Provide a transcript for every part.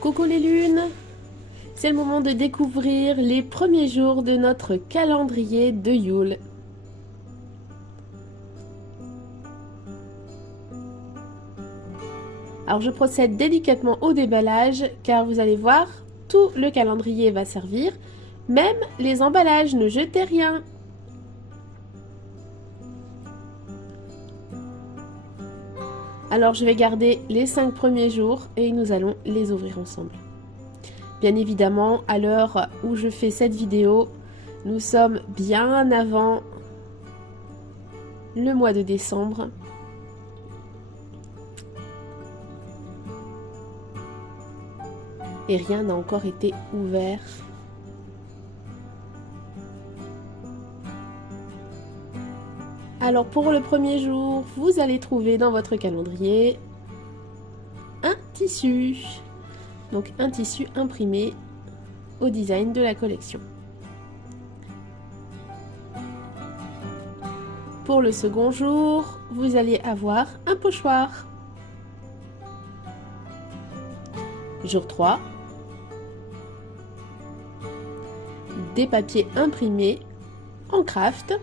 Coucou les lunes! C'est le moment de découvrir les premiers jours de notre calendrier de Yule. Alors je procède délicatement au déballage car vous allez voir, tout le calendrier va servir, même les emballages, ne jetez rien! Alors je vais garder les 5 premiers jours et nous allons les ouvrir ensemble. Bien évidemment, à l'heure où je fais cette vidéo, nous sommes bien avant le mois de décembre. Et rien n'a encore été ouvert. Alors pour le premier jour, vous allez trouver dans votre calendrier un tissu. Donc un tissu imprimé au design de la collection. Pour le second jour, vous allez avoir un pochoir. Jour 3, des papiers imprimés en craft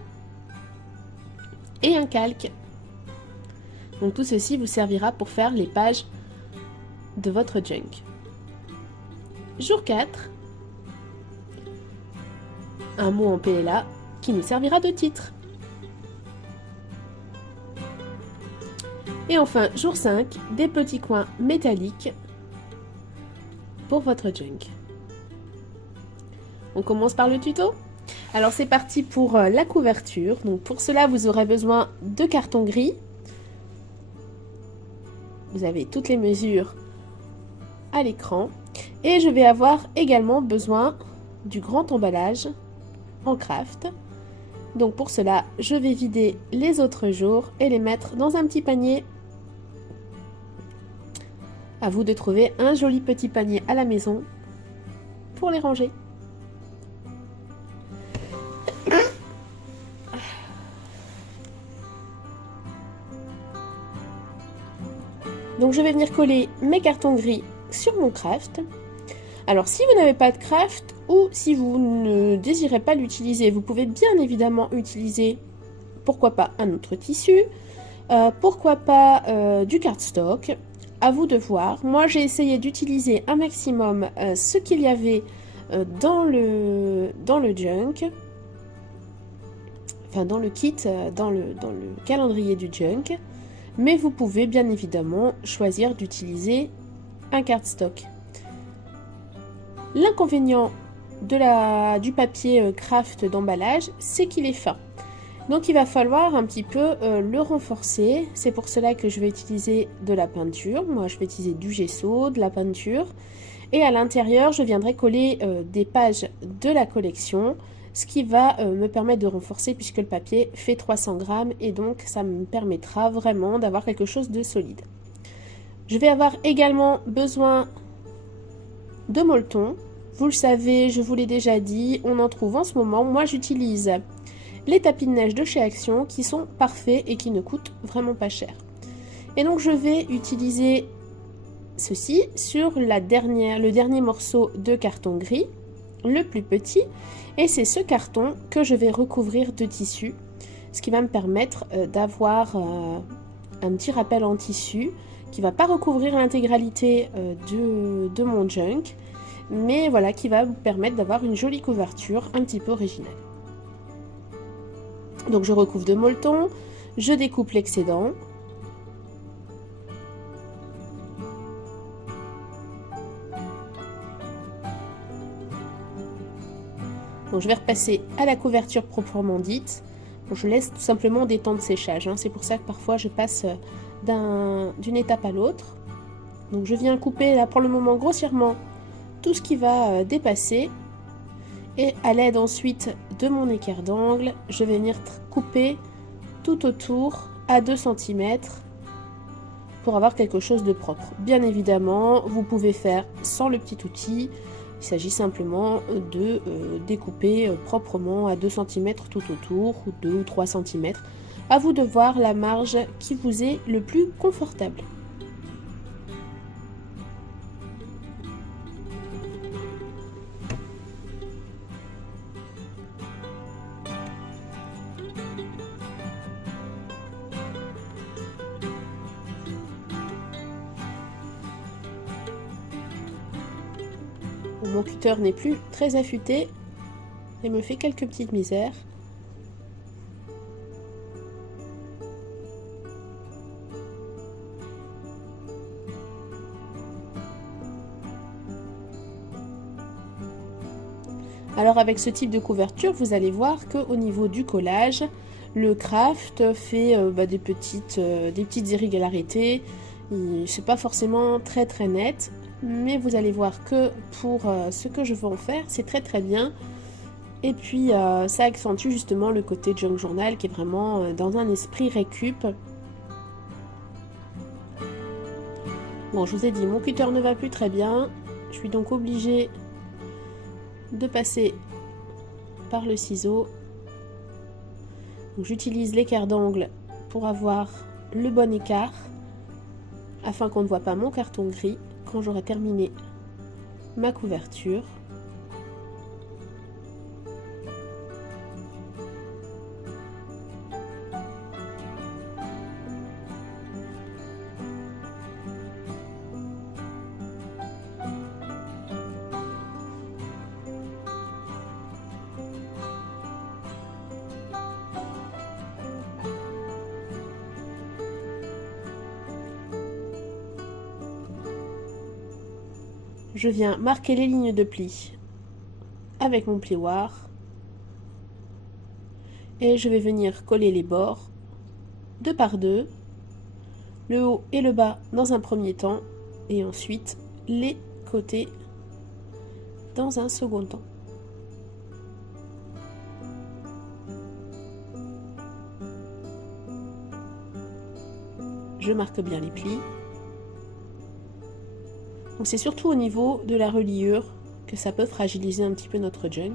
et un calque. Donc tout ceci vous servira pour faire les pages de votre junk. Jour 4, un mot en PLA qui nous servira de titre. Et enfin, jour 5, des petits coins métalliques pour votre junk. On commence par le tuto. Alors c'est parti pour la couverture. Donc pour cela, vous aurez besoin de carton gris. Vous avez toutes les mesures à l'écran. Et je vais avoir également besoin du grand emballage en craft. Donc pour cela, je vais vider les autres jours et les mettre dans un petit panier. À vous de trouver un joli petit panier à la maison pour les ranger. Donc je vais venir coller mes cartons gris sur mon craft. Alors si vous n'avez pas de craft ou si vous ne désirez pas l'utiliser, vous pouvez bien évidemment utiliser, pourquoi pas, un autre tissu, pourquoi pas du cardstock, à vous de voir. Moi j'ai essayé d'utiliser un maximum ce qu'il y avait dans le junk, enfin dans le kit, dans le calendrier du junk, mais vous pouvez bien évidemment choisir d'utiliser un cardstock. L'inconvénient du papier craft d'emballage, c'est qu'il est fin. Donc il va falloir un petit peu le renforcer. C'est pour cela que je vais utiliser de la peinture. Moi je vais utiliser du gesso, de la peinture. Et à l'intérieur, je viendrai coller des pages de la collection, ce qui va me permettre de renforcer puisque le papier fait 300 grammes et donc ça me permettra vraiment d'avoir quelque chose de solide. Je vais avoir également besoin de molletons. Vous le savez, je vous l'ai déjà dit, on en trouve en ce moment. Moi j'utilise les tapis de neige de chez Action qui sont parfaits et qui ne coûtent vraiment pas cher. Et donc je vais utiliser ceci sur le dernier morceau de carton gris, le plus petit, et c'est ce carton que je vais recouvrir de tissu, ce qui va me permettre d'avoir un petit rappel en tissu qui va pas recouvrir l'intégralité de mon junk, mais voilà, qui va vous permettre d'avoir une jolie couverture un petit peu originale. Donc je recouvre de molleton, je découpe l'excédent. Donc je vais repasser à la couverture proprement dite. Donc, je laisse tout simplement des temps de séchage. C'est pour ça que parfois je passe d'une étape à l'autre. Donc je viens couper là pour le moment grossièrement tout ce qui va dépasser. Et à l'aide ensuite de mon équerre d'angle, je vais venir couper tout autour à 2 cm pour avoir quelque chose de propre. Bien évidemment, vous pouvez faire sans le petit outil. Il s'agit simplement de découper proprement à 2 cm tout autour, ou 2 ou 3 cm. À vous de voir la marge qui vous est le plus confortable. Mon cutter n'est plus très affûté et me fait quelques petites misères. Alors avec ce type de couverture, vous allez voir qu'au niveau du collage, le craft fait des petites irrégularités. C'est pas forcément très net, mais vous allez voir que pour ce que je veux en faire, c'est très bien. Et puis ça accentue justement le côté junk journal qui est vraiment dans un esprit récup. Bon, je vous ai dit, mon cutter ne va plus très bien. Je suis donc obligée de passer par le ciseau. J'utilise l'écart d'angle pour avoir le bon écart afin qu'on ne voit pas mon carton gris quand j'aurai terminé ma couverture. Je viens marquer les lignes de pli avec mon plioir et je vais venir coller les bords deux par deux, le haut et le bas dans un premier temps et ensuite les côtés dans un second temps. Je marque bien les plis. Donc c'est surtout au niveau de la reliure que ça peut fragiliser un petit peu notre junk.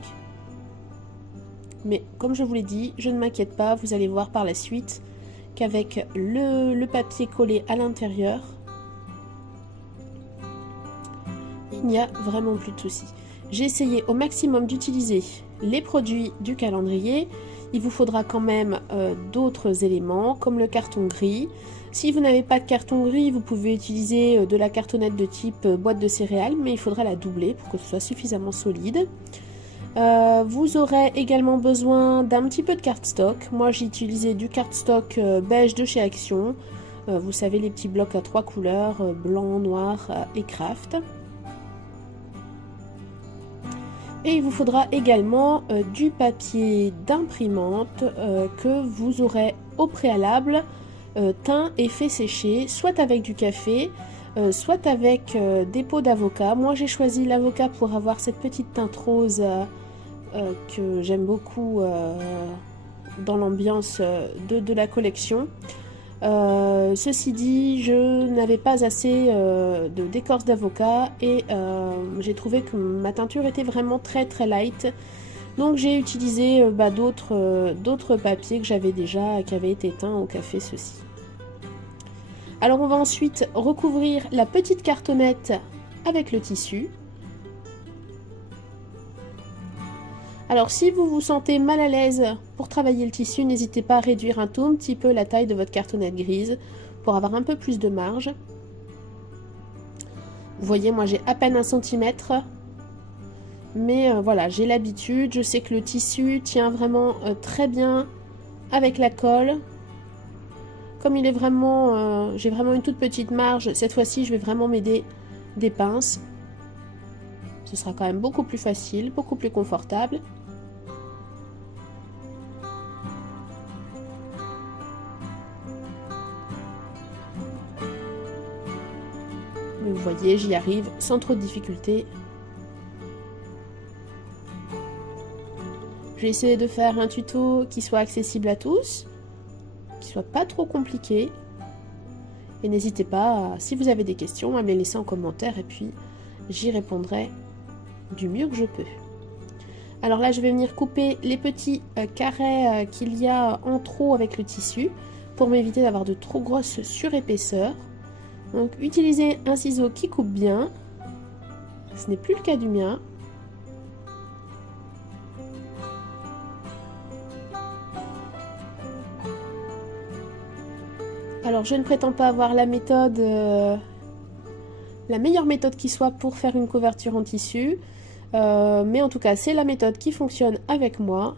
Mais comme je vous l'ai dit, je ne m'inquiète pas, vous allez voir par la suite qu'avec le papier collé à l'intérieur, il n'y a vraiment plus de soucis. J'ai essayé au maximum d'utiliser les produits du calendrier. Il vous faudra quand même d'autres éléments comme le carton gris. Si vous n'avez pas de carton gris, vous pouvez utiliser de la cartonnette de type boîte de céréales, mais il faudra la doubler pour que ce soit suffisamment solide. Vous aurez également besoin d'un petit peu de cardstock. Moi j'ai utilisé du cardstock beige de chez Action. Vous savez, les petits blocs à 3 couleurs, blanc, noir et craft. Et il vous faudra également du papier d'imprimante que vous aurez au préalable teint et fait sécher, soit avec du café, soit avec des peaux d'avocat. Moi j'ai choisi l'avocat pour avoir cette petite teinte rose que j'aime beaucoup dans l'ambiance de la collection. Ceci dit, je n'avais pas assez d'écorce d'avocat et j'ai trouvé que ma teinture était vraiment très light. Donc j'ai utilisé d'autres papiers que j'avais déjà, qui avaient été teints au café, ceci. Alors on va ensuite recouvrir la petite cartonnette avec le tissu. Alors si vous vous sentez mal à l'aise pour travailler le tissu, n'hésitez pas à réduire un tout petit peu la taille de votre cartonnette grise pour avoir un peu plus de marge. Vous voyez, moi j'ai à peine 1 cm, mais voilà, j'ai l'habitude, je sais que le tissu tient vraiment très bien avec la colle. Comme il est vraiment, j'ai vraiment une toute petite marge, cette fois-ci je vais vraiment m'aider des pinces. Ce sera quand même beaucoup plus facile, beaucoup plus confortable. Mais vous voyez, j'y arrive sans trop de difficultés. J'ai essayé de faire un tuto qui soit accessible à tous, qui soit pas trop compliqué. Et n'hésitez pas, si vous avez des questions, à me les laisser en commentaire et puis j'y répondrai du mieux que je peux. Alors là, je vais venir couper les petits carrés qu'il y a en trop avec le tissu pour m'éviter d'avoir de trop grosses surépaisseurs. Donc utilisez un ciseau qui coupe bien. Ce n'est plus le cas du mien. Alors je ne prétends pas avoir la méthode, la meilleure méthode qui soit pour faire une couverture en tissu. Mais en tout cas, c'est la méthode qui fonctionne avec moi.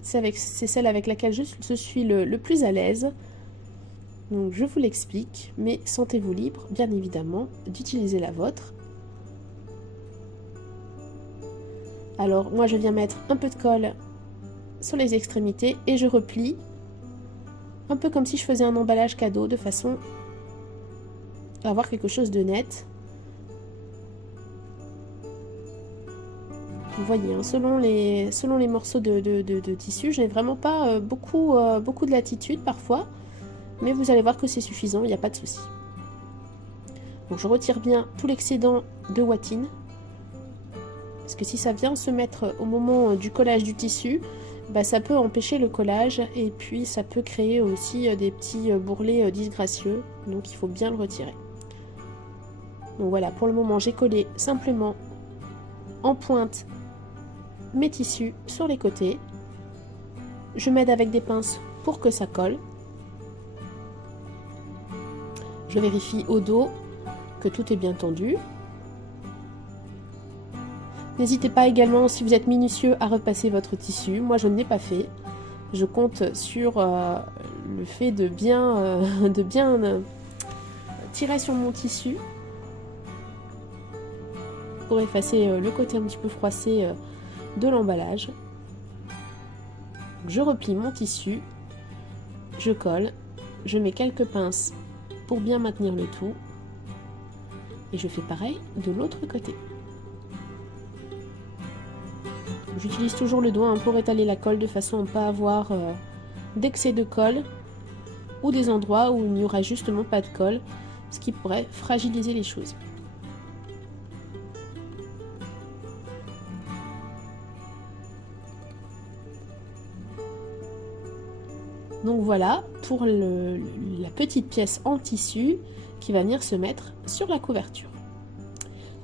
C'est celle avec laquelle je suis le plus à l'aise. Donc je vous l'explique, mais sentez-vous libre, bien évidemment, d'utiliser la vôtre. Alors moi je viens mettre un peu de colle sur les extrémités et je replie, un peu comme si je faisais un emballage cadeau, de façon à avoir quelque chose de net. Vous voyez, hein, selon les morceaux de tissu, je n'ai vraiment pas beaucoup de latitude parfois, mais vous allez voir que c'est suffisant, il n'y a pas de souci. Donc je retire bien tout l'excédent de ouatine, parce que si ça vient se mettre au moment du collage du tissu, bah, ça peut empêcher le collage et puis ça peut créer aussi des petits bourrelets disgracieux, donc il faut bien le retirer. Donc voilà, pour le moment j'ai collé simplement en pointe mes tissus sur les côtés. Je m'aide avec des pinces pour que ça colle. Je vérifie au dos que tout est bien tendu. N'hésitez pas également, si vous êtes minutieux, à repasser votre tissu. Moi, je ne l'ai pas fait. Je compte sur le fait de bien tirer sur mon tissu pour effacer le côté un petit peu froissé de l'emballage. Je replie mon tissu, je colle, je mets quelques pinces pour bien maintenir le tout et je fais pareil de l'autre côté. J'utilise toujours le doigt pour étaler la colle de façon à ne pas avoir d'excès de colle ou des endroits où il n'y aura justement pas de colle, ce qui pourrait fragiliser les choses. Donc voilà pour la petite pièce en tissu qui va venir se mettre sur la couverture.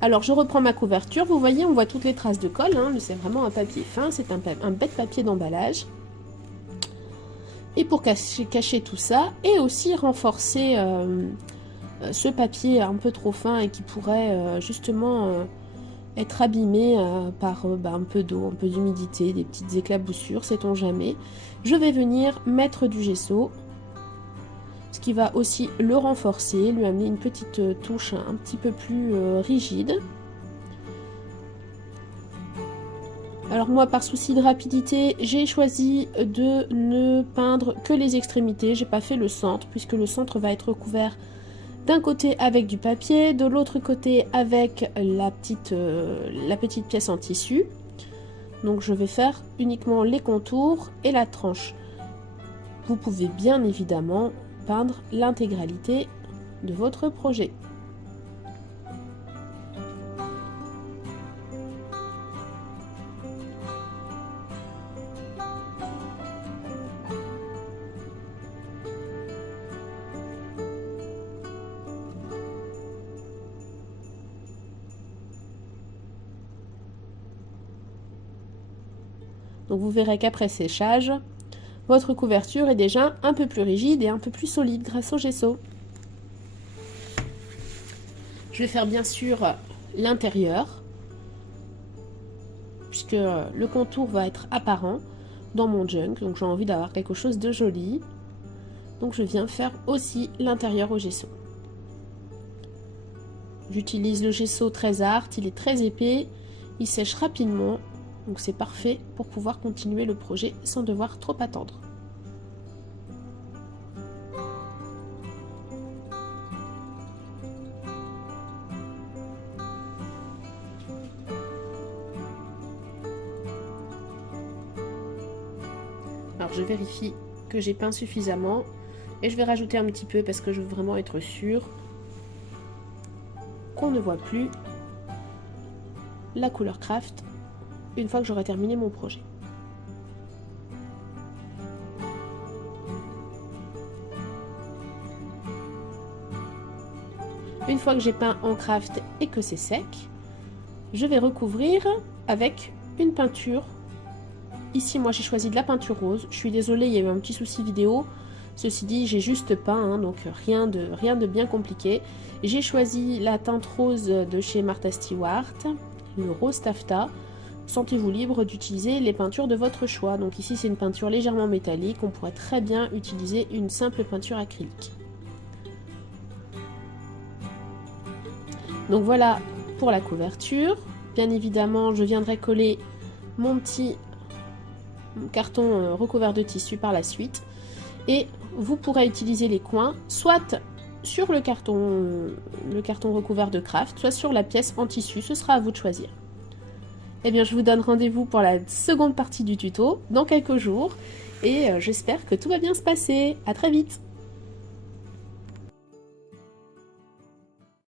Alors je reprends ma couverture, vous voyez on voit toutes les traces de colle, hein, c'est vraiment un papier fin, c'est un bête papier d'emballage. Et pour cacher tout ça et aussi renforcer ce papier un peu trop fin et qui pourrait justement être abîmé par un peu d'eau, un peu d'humidité, des petites éclaboussures, sait-on jamais. Je vais venir mettre du gesso, ce qui va aussi le renforcer, lui amener une petite touche un petit peu plus rigide. Alors moi, par souci de rapidité, j'ai choisi de ne peindre que les extrémités, j'ai pas fait le centre, puisque le centre va être recouvert d'un côté avec du papier, de l'autre côté avec la petite pièce en tissu. Donc je vais faire uniquement les contours et la tranche. Vous pouvez bien évidemment peindre l'intégralité de votre projet. Donc vous verrez qu'après séchage, votre couverture est déjà un peu plus rigide et un peu plus solide grâce au gesso. Je vais faire bien sûr l'intérieur, puisque le contour va être apparent dans mon junk, donc j'ai envie d'avoir quelque chose de joli. Donc je viens faire aussi l'intérieur au gesso. J'utilise le gesso très art, il est très épais, il sèche rapidement. Donc c'est parfait pour pouvoir continuer le projet sans devoir trop attendre. Alors je vérifie que j'ai peint suffisamment et je vais rajouter un petit peu parce que je veux vraiment être sûre qu'on ne voit plus la couleur craft une fois que j'aurai terminé mon projet. Une fois que j'ai peint en craft et que c'est sec, je vais recouvrir avec une peinture. Ici, moi j'ai choisi de la peinture rose. Je suis désolée, il y a eu un petit souci vidéo. Ceci dit, j'ai juste peint, hein, donc rien de bien compliqué. J'ai choisi la teinte rose de chez Martha Stewart. le rose taffetas, sentez-vous libre d'utiliser les peintures de votre choix. Donc ici c'est une peinture légèrement métallique, on pourrait très bien utiliser une simple peinture acrylique. Donc voilà pour la couverture. Bien évidemment, je viendrai coller mon petit carton recouvert de tissu par la suite. Et vous pourrez utiliser les coins, soit sur le carton recouvert de craft, soit sur la pièce en tissu, ce sera à vous de choisir. Eh bien, je vous donne rendez-vous pour la seconde partie du tuto dans quelques jours et j'espère que tout va bien se passer. À très vite!